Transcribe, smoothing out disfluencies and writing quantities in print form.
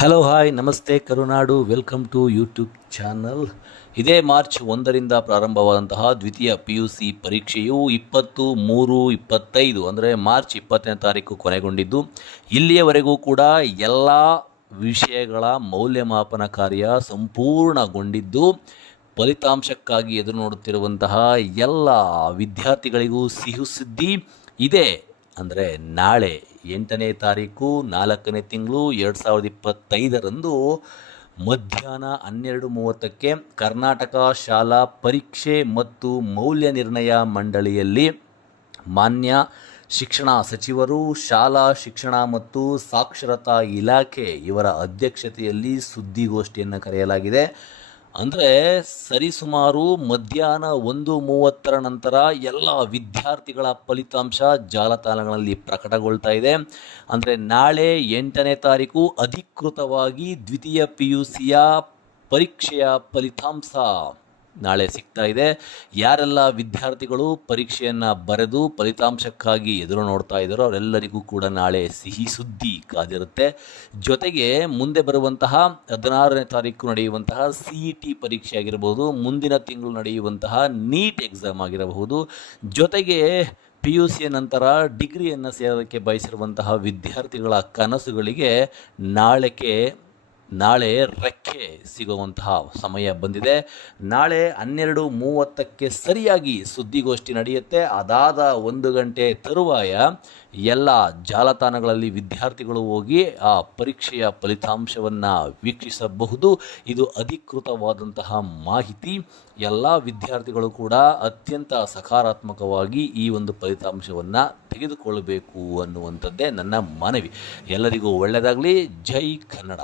Hello hi ನಮಸ್ತೆ ಕರುನಾಡು welcome to YouTube channel. ಇದೇ March 1ರಿಂದ ಪ್ರಾರಂಭವಾದಂತಹ ದ್ವಿತೀಯ PUC ಪರೀಕ್ಷೆಯು 23-25 ಅಂದರೆ ಮಾರ್ಚ್ 20ನೇ ತಾರೀಕು ಕೊನೆಗೊಂಡಿದ್ದು, ಇಲ್ಲಿಯವರೆಗೂ ಕೂಡ ಎಲ್ಲ ವಿಷಯಗಳ ಮೌಲ್ಯಮಾಪನ ಕಾರ್ಯ ಸಂಪೂರ್ಣಗೊಂಡಿದ್ದು, ಫಲಿತಾಂಶಕ್ಕಾಗಿ ಎದುರು ನೋಡುತ್ತಿರುವಂತಹ ಎಲ್ಲ ವಿದ್ಯಾರ್ಥಿಗಳಿಗೂ ಸಿಹಿ ಸುದ್ದಿ ಇದೆ. ಅಂದರೆ ನಾಳೆ 8ನೇ ತಾರೀಕು 4ನೇ ತಿಂಗಳು 2025ರಂದು ಮಧ್ಯಾಹ್ನ 12:30ಕ್ಕೆ ಕರ್ನಾಟಕ ಶಾಲಾ ಪರೀಕ್ಷೆ ಮತ್ತು ಮೌಲ್ಯ ನಿರ್ಣಯ ಮಂಡಳಿಯಲ್ಲಿ ಮಾನ್ಯ ಶಿಕ್ಷಣ ಸಚಿವರು, ಶಾಲಾ ಶಿಕ್ಷಣ ಮತ್ತು ಸಾಕ್ಷರತಾ ಇಲಾಖೆ ಇವರ ಅಧ್ಯಕ್ಷತೆಯಲ್ಲಿ ಸುದ್ದಿಗೋಷ್ಠಿಯನ್ನು ಕರೆಯಲಾಗಿದೆ. ಅಂದರೆ ಸರಿಸುಮಾರು ಮಧ್ಯಾಹ್ನ 1:30 ನಂತರ ಎಲ್ಲ ವಿದ್ಯಾರ್ಥಿಗಳ ಫಲಿತಾಂಶ ಜಾಲತಾಣಗಳಲ್ಲಿ ಪ್ರಕಟಗೊಳ್ತಾ ಇದೆ. ಅಂದರೆ ನಾಳೆ 8ನೇ ತಾರೀಕು ಅಧಿಕೃತವಾಗಿ ದ್ವಿತೀಯ PUCಯ ಪರೀಕ್ಷೆಯ ಫಲಿತಾಂಶ ನಾಳೆ ಸಿಗ್ತಾ ಇದೆ. ಯಾರೆಲ್ಲ ವಿದ್ಯಾರ್ಥಿಗಳು ಪರೀಕ್ಷೆಯನ್ನು ಬರೆದು ಫಲಿತಾಂಶಕ್ಕಾಗಿ ಎದುರು ನೋಡ್ತಾ ಇದ್ದಾರೋ ಅವರೆಲ್ಲರಿಗೂ ಕೂಡ ನಾಳೆ ಸಿಹಿ ಸುದ್ದಿ ಕಾದಿರುತ್ತೆ. ಜೊತೆಗೆ ಮುಂದೆ ಬರುವಂತಹ 16ನೇ ತಾರೀಕು ನಡೆಯುವಂತಹ CET ಪರೀಕ್ಷೆ ಆಗಿರಬಹುದು, ಮುಂದಿನ ತಿಂಗಳು ನಡೆಯುವಂತಹ ನೀಟ್ ಎಕ್ಸಾಮ್ ಆಗಿರಬಹುದು, ಜೊತೆಗೆ PUCಯ ನಂತರ ಡಿಗ್ರಿಯನ್ನು ಸೇರೋದಕ್ಕೆ ಬಯಸಿರುವಂತಹ ವಿದ್ಯಾರ್ಥಿಗಳ ಕನಸುಗಳಿಗೆ ನಾಳೆ ರೆಕ್ಕೆ ಸಿಗುವಂತಹ ಸಮಯ ಬಂದಿದೆ. ನಾಳೆ 12:30ಕ್ಕೆ ಸರಿಯಾಗಿ ಸುದ್ದಿಗೋಷ್ಠಿ ನಡೆಯುತ್ತೆ. ಅದಾದ 1 ಗಂಟೆ ತರುವಾಯ ಎಲ್ಲ ಜಾಲತಾಣಗಳಲ್ಲಿ ವಿದ್ಯಾರ್ಥಿಗಳು ಹೋಗಿ ಆ ಪರೀಕ್ಷೆಯ ಫಲಿತಾಂಶವನ್ನು ವೀಕ್ಷಿಸಬಹುದು. ಇದು ಅಧಿಕೃತವಾದಂತಹ ಮಾಹಿತಿ. ಎಲ್ಲ ವಿದ್ಯಾರ್ಥಿಗಳು ಕೂಡ ಅತ್ಯಂತ ಸಕಾರಾತ್ಮಕವಾಗಿ ಈ ಒಂದು ಫಲಿತಾಂಶವನ್ನು ತೆಗೆದುಕೊಳ್ಳಬೇಕು ಅನ್ನುವಂಥದ್ದೇ ನನ್ನ ಮನವಿ. ಎಲ್ಲರಿಗೂ ಒಳ್ಳೆಯದಾಗಲಿ. ಜೈ ಕನ್ನಡ.